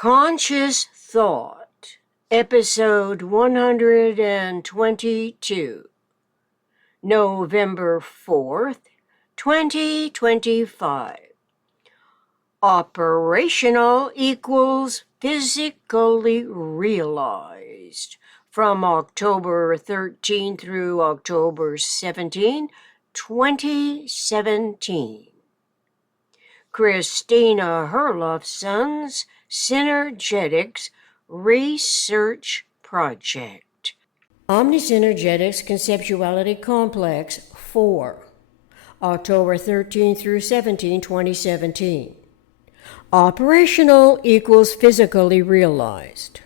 Conscious Thought, Episode 122, November 4th, 2025. Operational equals physically realized. From October 13 through October 17, 2017. Christina Herlofson's Synergetics Research Project. Synergetics Conceptuality Complex 4, October 13 through 17, 2017. Operational equals physically realized.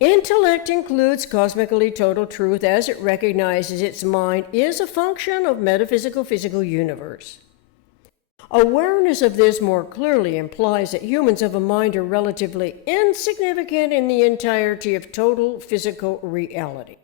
Intellect includes cosmically total truth as it recognizes its mind is a function of metaphysical physical universe. Awareness of this more clearly implies that humans of a mind are relatively insignificant in the entirety of total physical reality.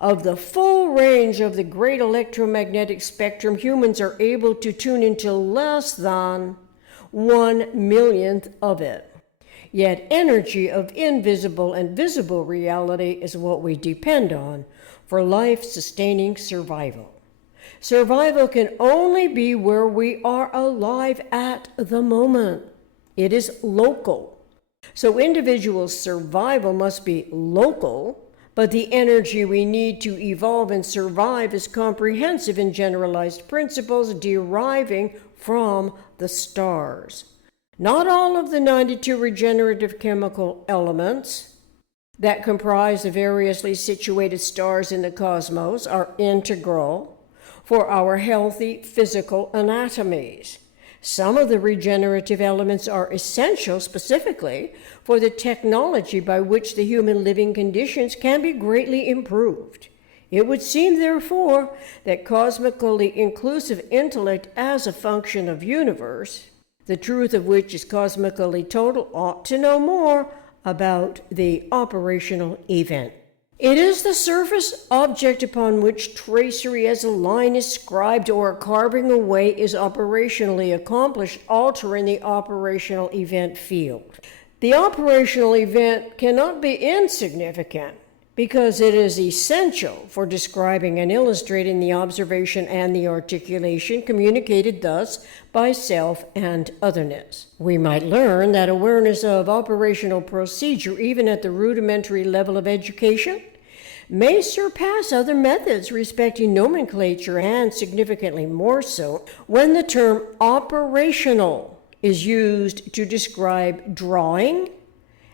Of the full range of the great electromagnetic spectrum, humans are able to tune into less than 1/1,000,000th of it. Yet energy of invisible and visible reality is what we depend on for life-sustaining survival. Survival can only be where we are alive at the moment. It is local. So individual survival must be local, but the energy we need to evolve and survive is comprehensive in generalized principles deriving from the stars. Not all of the 92 regenerative chemical elements that comprise the variously situated stars in the cosmos are integral for our healthy physical anatomies. Some of the regenerative elements are essential specifically for the technology by which the human living conditions can be greatly improved. It would seem, therefore, that cosmically inclusive intellect as a function of universe, the truth of which is cosmically total, ought to know more about the operational event. It is the surface object upon which tracery as a line is scribed or a carving away is operationally accomplished, altering the operational event field. The operational event cannot be insignificant because it is essential for describing and illustrating the observation and the articulation communicated thus by self and otherness. We might learn that awareness of operational procedure, even at the rudimentary level of education, may surpass other methods respecting nomenclature, and significantly more so when the term operational is used to describe drawing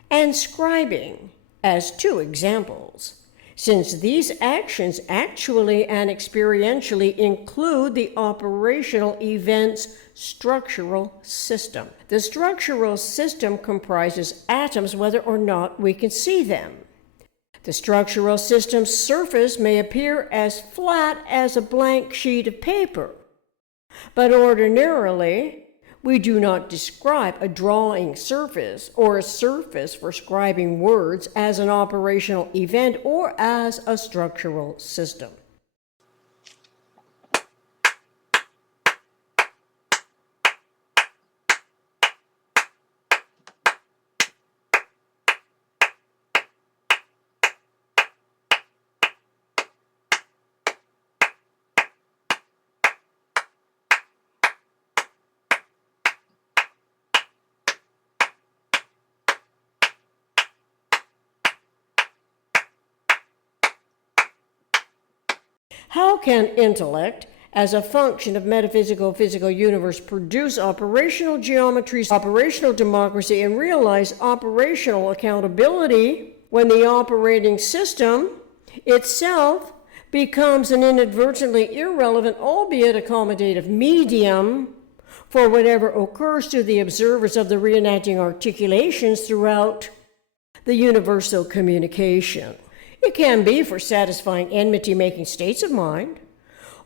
and scribing as two examples, since these actions actually and experientially include the operational event's structural system. The structural system comprises atoms whether or not we can see them. The structural system's surface may appear as flat as a blank sheet of paper, but ordinarily we do not describe a drawing surface or a surface for scribing words as an operational event or as a structural system. How can intellect, as a function of metaphysical physical universe, produce operational geometries, operational democracy, and realize operational accountability when the operating system itself becomes an inadvertently irrelevant, albeit accommodative, medium for whatever occurs to the observers of the reenacting articulations throughout the universal communication? It can be for satisfying enmity-making states of mind,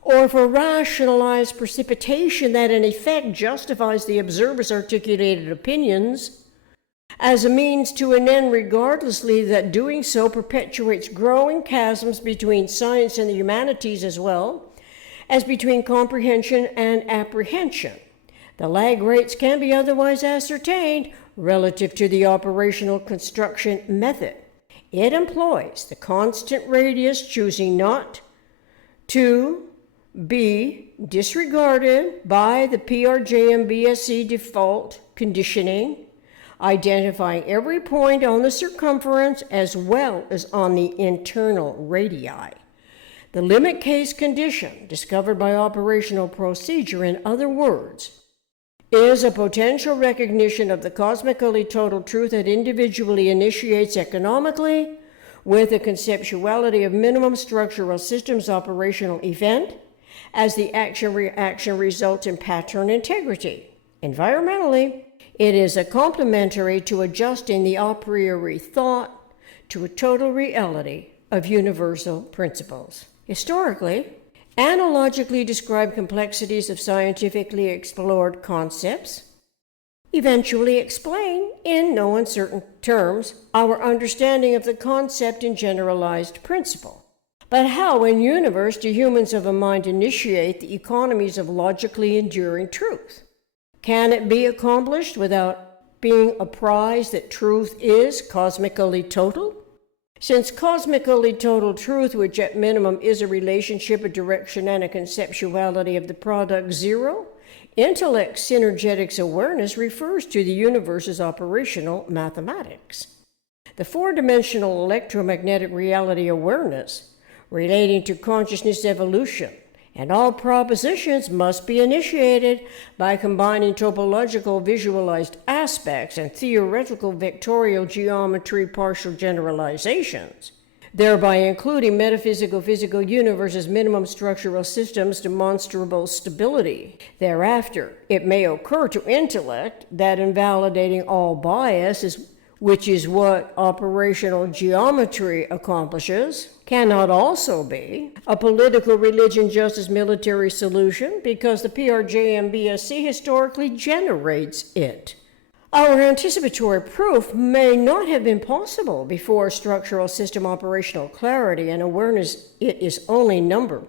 or for rationalized precipitation that in effect justifies the observer's articulated opinions, as a means to an end, regardlessly that doing so perpetuates growing chasms between science and the humanities as well as between comprehension and apprehension. The lag rates can be otherwise ascertained relative to the operational construction method. It employs the constant radius choosing not to be disregarded by the PRJMBSC default conditioning, identifying every point on the circumference as well as on the internal radii. The limit case condition, discovered by operational procedure, in other words, is a potential recognition of the cosmically total truth that individually initiates economically with the conceptuality of minimum structural systems operational event as the action-reaction results in pattern integrity. Environmentally, it is a complementary to adjusting the a priori thought to a total reality of universal principles. Historically, analogically described complexities of scientifically explored concepts eventually explain, in no uncertain terms, our understanding of the concept and generalized principle. But how in universe do humans of a mind initiate the economies of logically enduring truth? Can it be accomplished without being apprised that truth is cosmically total? Since cosmically total truth, which at minimum is a relationship, a direction, and a conceptuality of the product zero, intellect synergetics awareness refers to the universe's operational mathematics. The four-dimensional electromagnetic reality awareness relating to consciousness evolution and all propositions must be initiated by combining topological visualized aspects and theoretical vectorial geometry partial generalizations, thereby including metaphysical physical universe's minimum structural systems demonstrable stability. Thereafter, it may occur to intellect that invalidating all bias, which is what operational geometry accomplishes, cannot also be a political, religion, justice, military solution because the PRJMBSC historically generates it. Our anticipatory proof may not have been possible before structural system operational clarity and awareness. It is only number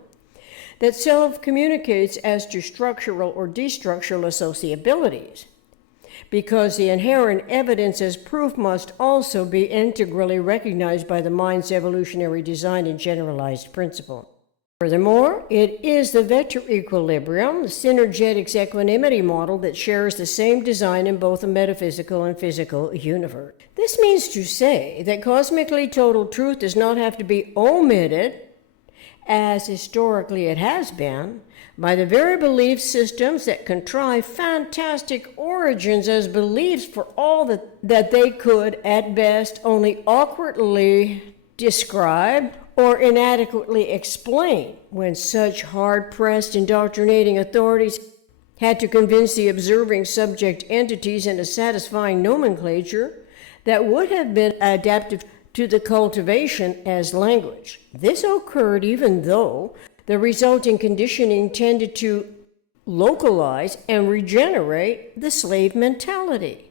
that self-communicates as to structural or destructural associabilities, because the inherent evidence as proof must also be integrally recognized by the mind's evolutionary design and generalized principle. Furthermore, it is the vector equilibrium, the Synergetics equanimity model, that shares the same design in both the metaphysical and physical universe. This means to say that cosmically total truth does not have to be omitted, as historically it has been, by the very belief systems that contrive fantastic origins as beliefs for all that they could, at best, only awkwardly describe or inadequately explain when such hard-pressed indoctrinating authorities had to convince the observing subject entities in a satisfying nomenclature that would have been adaptive to the cultivation as language. This occurred even though the resulting conditioning tended to localize and regenerate the slave mentality.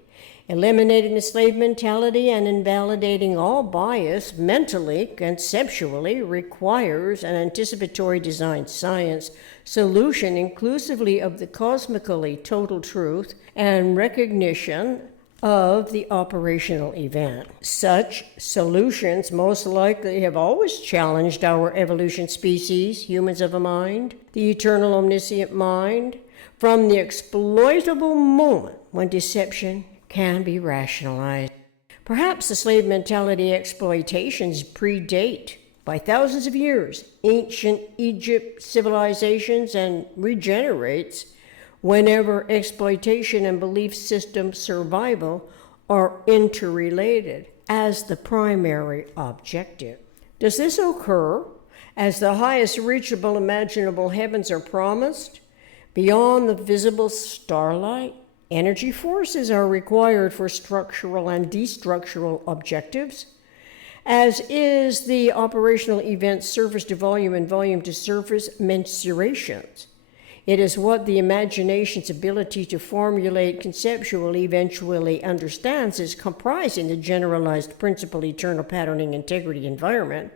Eliminating the slave mentality and invalidating all bias mentally, conceptually, requires an anticipatory design science solution inclusively of the cosmically total truth and recognition of the operational event. Such solutions most likely have always challenged our evolution species, humans of a mind, the eternal omniscient mind, from the exploitable moment when deception can be rationalized. Perhaps the slave mentality exploitations predate by thousands of years ancient Egypt civilizations and regenerates whenever exploitation and belief system survival are interrelated as the primary objective. Does this occur as the highest reachable imaginable heavens are promised? Beyond the visible starlight, energy forces are required for structural and destructural objectives, as is the operational event surface to volume and volume to surface mensurations. It is what the imagination's ability to formulate conceptually eventually understands as comprising the generalized principle eternal patterning integrity environment,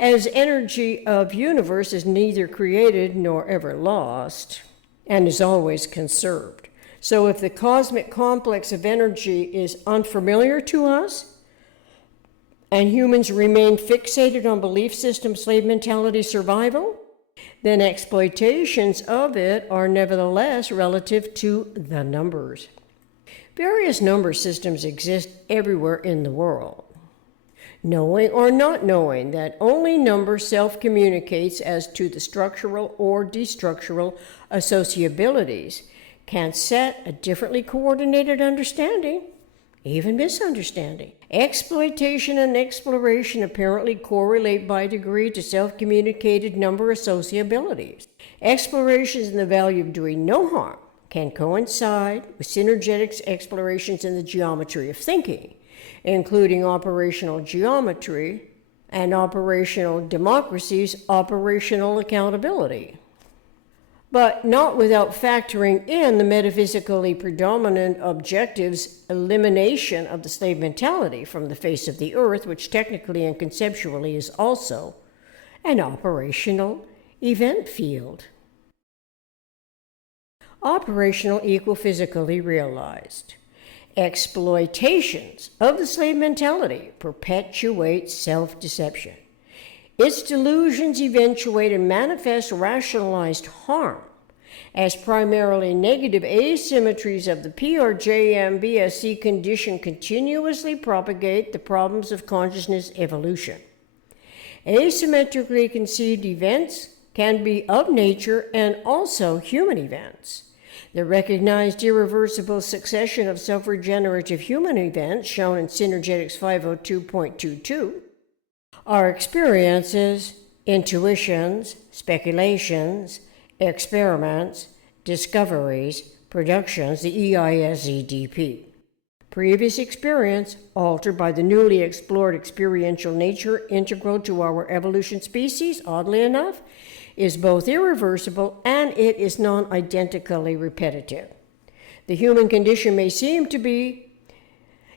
as energy of universe is neither created nor ever lost, and is always conserved. So if the cosmic complex of energy is unfamiliar to us, and humans remain fixated on belief system, slave mentality, survival, then exploitations of it are nevertheless relative to the numbers. Various number systems exist everywhere in the world. Knowing or not knowing that only number self-communicates as to the structural or destructural associabilities can set a differently coordinated understanding, even misunderstanding. Exploitation and exploration apparently correlate by degree to self-communicated number associabilities. Explorations in the value of doing no harm can coincide with synergetics explorations in the geometry of thinking, including operational geometry and operational democracy's operational accountability. But not without factoring in the metaphysically predominant objectives, elimination of the slave mentality from the face of the earth, which technically and conceptually is also an operational event field. Operational equal physically realized. Exploitations of the slave mentality perpetuate self-deception. Its delusions eventuate and manifest rationalized harm as primarily negative asymmetries of the PRJMBSC condition continuously propagate the problems of consciousness evolution. Asymmetrically conceived events can be of nature and also human events. The recognized irreversible succession of self-regenerative human events, shown in Synergetics 502.22, are experiences, intuitions, speculations, experiments, discoveries, productions, the EISEDP. Previous experience, altered by the newly explored experiential nature integral to our evolution species, oddly enough, is both irreversible and it is non-identically repetitive. The human condition may seem to be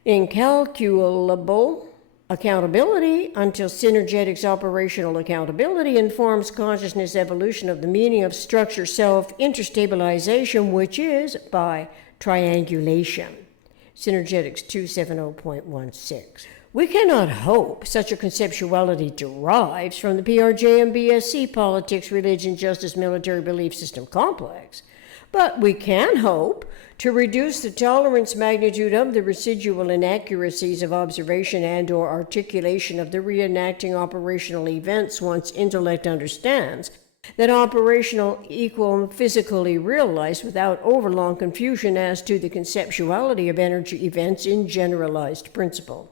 incalculable accountability until synergetics operational accountability informs consciousness evolution of the meaning of structure self interstabilization, which is by triangulation. Synergetics 270.16. We cannot hope such a conceptuality derives from the PRJMBSC politics, religion, justice, military belief system complex, but we can hope to reduce the tolerance magnitude of the residual inaccuracies of observation and or articulation of the reenacting operational events once intellect understands that operational equal physically realized without overlong confusion as to the conceptuality of energy events in generalized principle.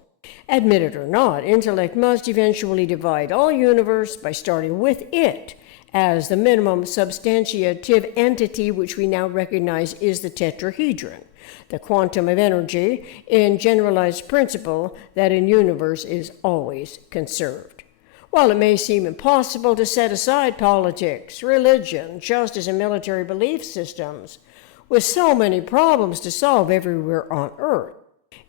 Admit it or not, intellect must eventually divide all universe by starting with it as the minimum substantiative entity which we now recognize is the tetrahedron, the quantum of energy in generalized principle that in universe is always conserved. While it may seem impossible to set aside politics, religion, justice, and military belief systems, with so many problems to solve everywhere on Earth,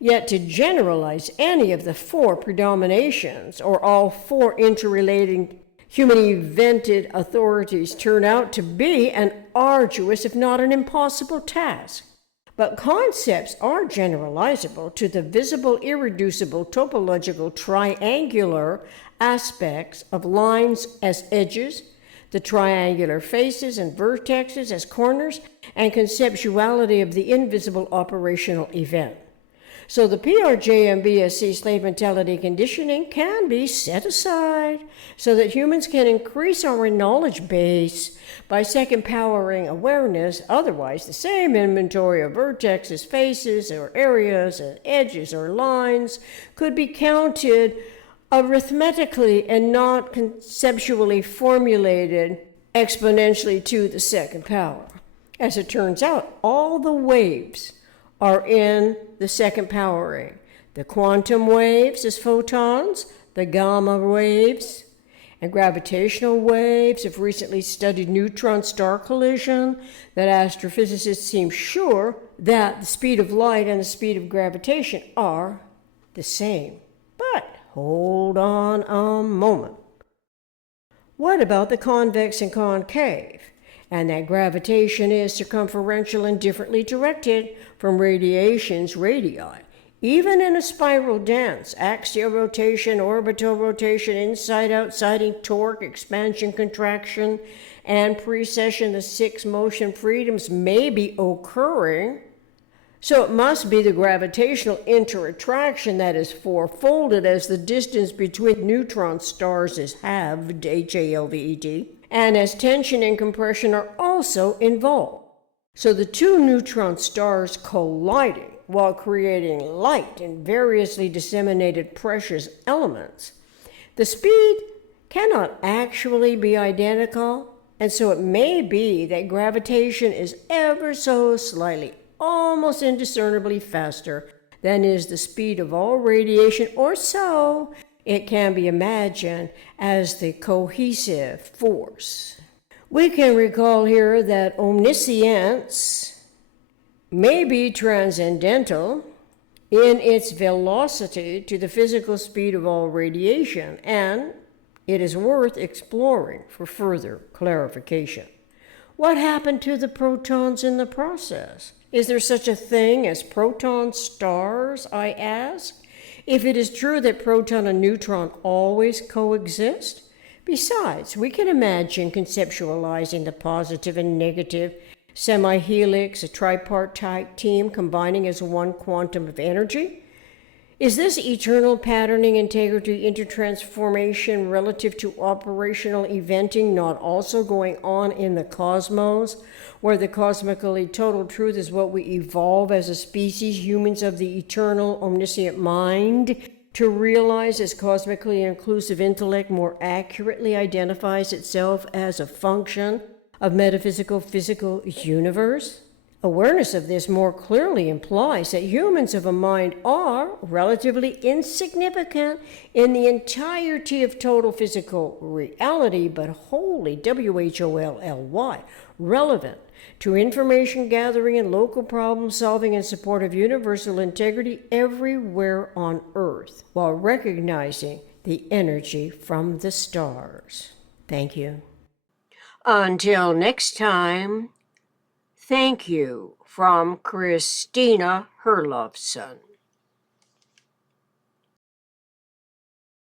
yet to generalize any of the four predominations or all four interrelating human-invented authorities turn out to be an arduous, if not an impossible task. But concepts are generalizable to the visible, irreducible, topological, triangular aspects of lines as edges, the triangular faces and vertexes as corners, and conceptuality of the invisible operational event. So the PRJMBSC slave mentality conditioning can be set aside so that humans can increase our knowledge base by second powering awareness. Otherwise, the same inventory of vertexes, faces, or areas, and edges, or lines could be counted arithmetically and not conceptually formulated exponentially to the second power. As it turns out, all the waves are in the second powering. The quantum waves as photons, the gamma waves, and gravitational waves have recently studied neutron-star collision that astrophysicists seem sure that the speed of light and the speed of gravitation are the same. But hold on a moment. What about the convex and concave? and that gravitation is circumferential and differently directed from radiation's radii. Even in a spiral dance, axial rotation, orbital rotation, inside-outside torque, expansion, contraction, and precession, the 6 motion freedoms may be occurring. So it must be the gravitational interattraction that is fourfolded as the distance between neutron stars is halved, H-A-L-V-E-D, and as tension and compression are also involved. So the two neutron stars colliding while creating light and variously disseminated precious elements, the speed cannot actually be identical, and so it may be that gravitation is ever so slightly, almost indiscernibly faster than is the speed of all radiation, or so it can be imagined as the cohesive force. We can recall here that omniscience may be transcendental in its velocity to the physical speed of all radiation, and it is worth exploring for further clarification. What happened to the protons in the process? Is there such a thing as proton stars, I ask? If it is true that proton and neutron always coexist? Besides, we can imagine conceptualizing the positive and negative semi-helix, a tripartite team combining as one quantum of energy. Is this eternal patterning, integrity, intertransformation relative to operational eventing not also going on in the cosmos, where the cosmically total truth is what we evolve as a species, humans of the eternal omniscient mind, to realize as cosmically inclusive intellect more accurately identifies itself as a function of metaphysical physical universe? Awareness of this more clearly implies that humans of a mind are relatively insignificant in the entirety of total physical reality, but wholly, W-H-O-L-L-Y, relevant to information gathering and local problem solving in support of universal integrity everywhere on Earth, while recognizing the energy from the stars. Thank you. Until next time, thank you from Christina Herlofson.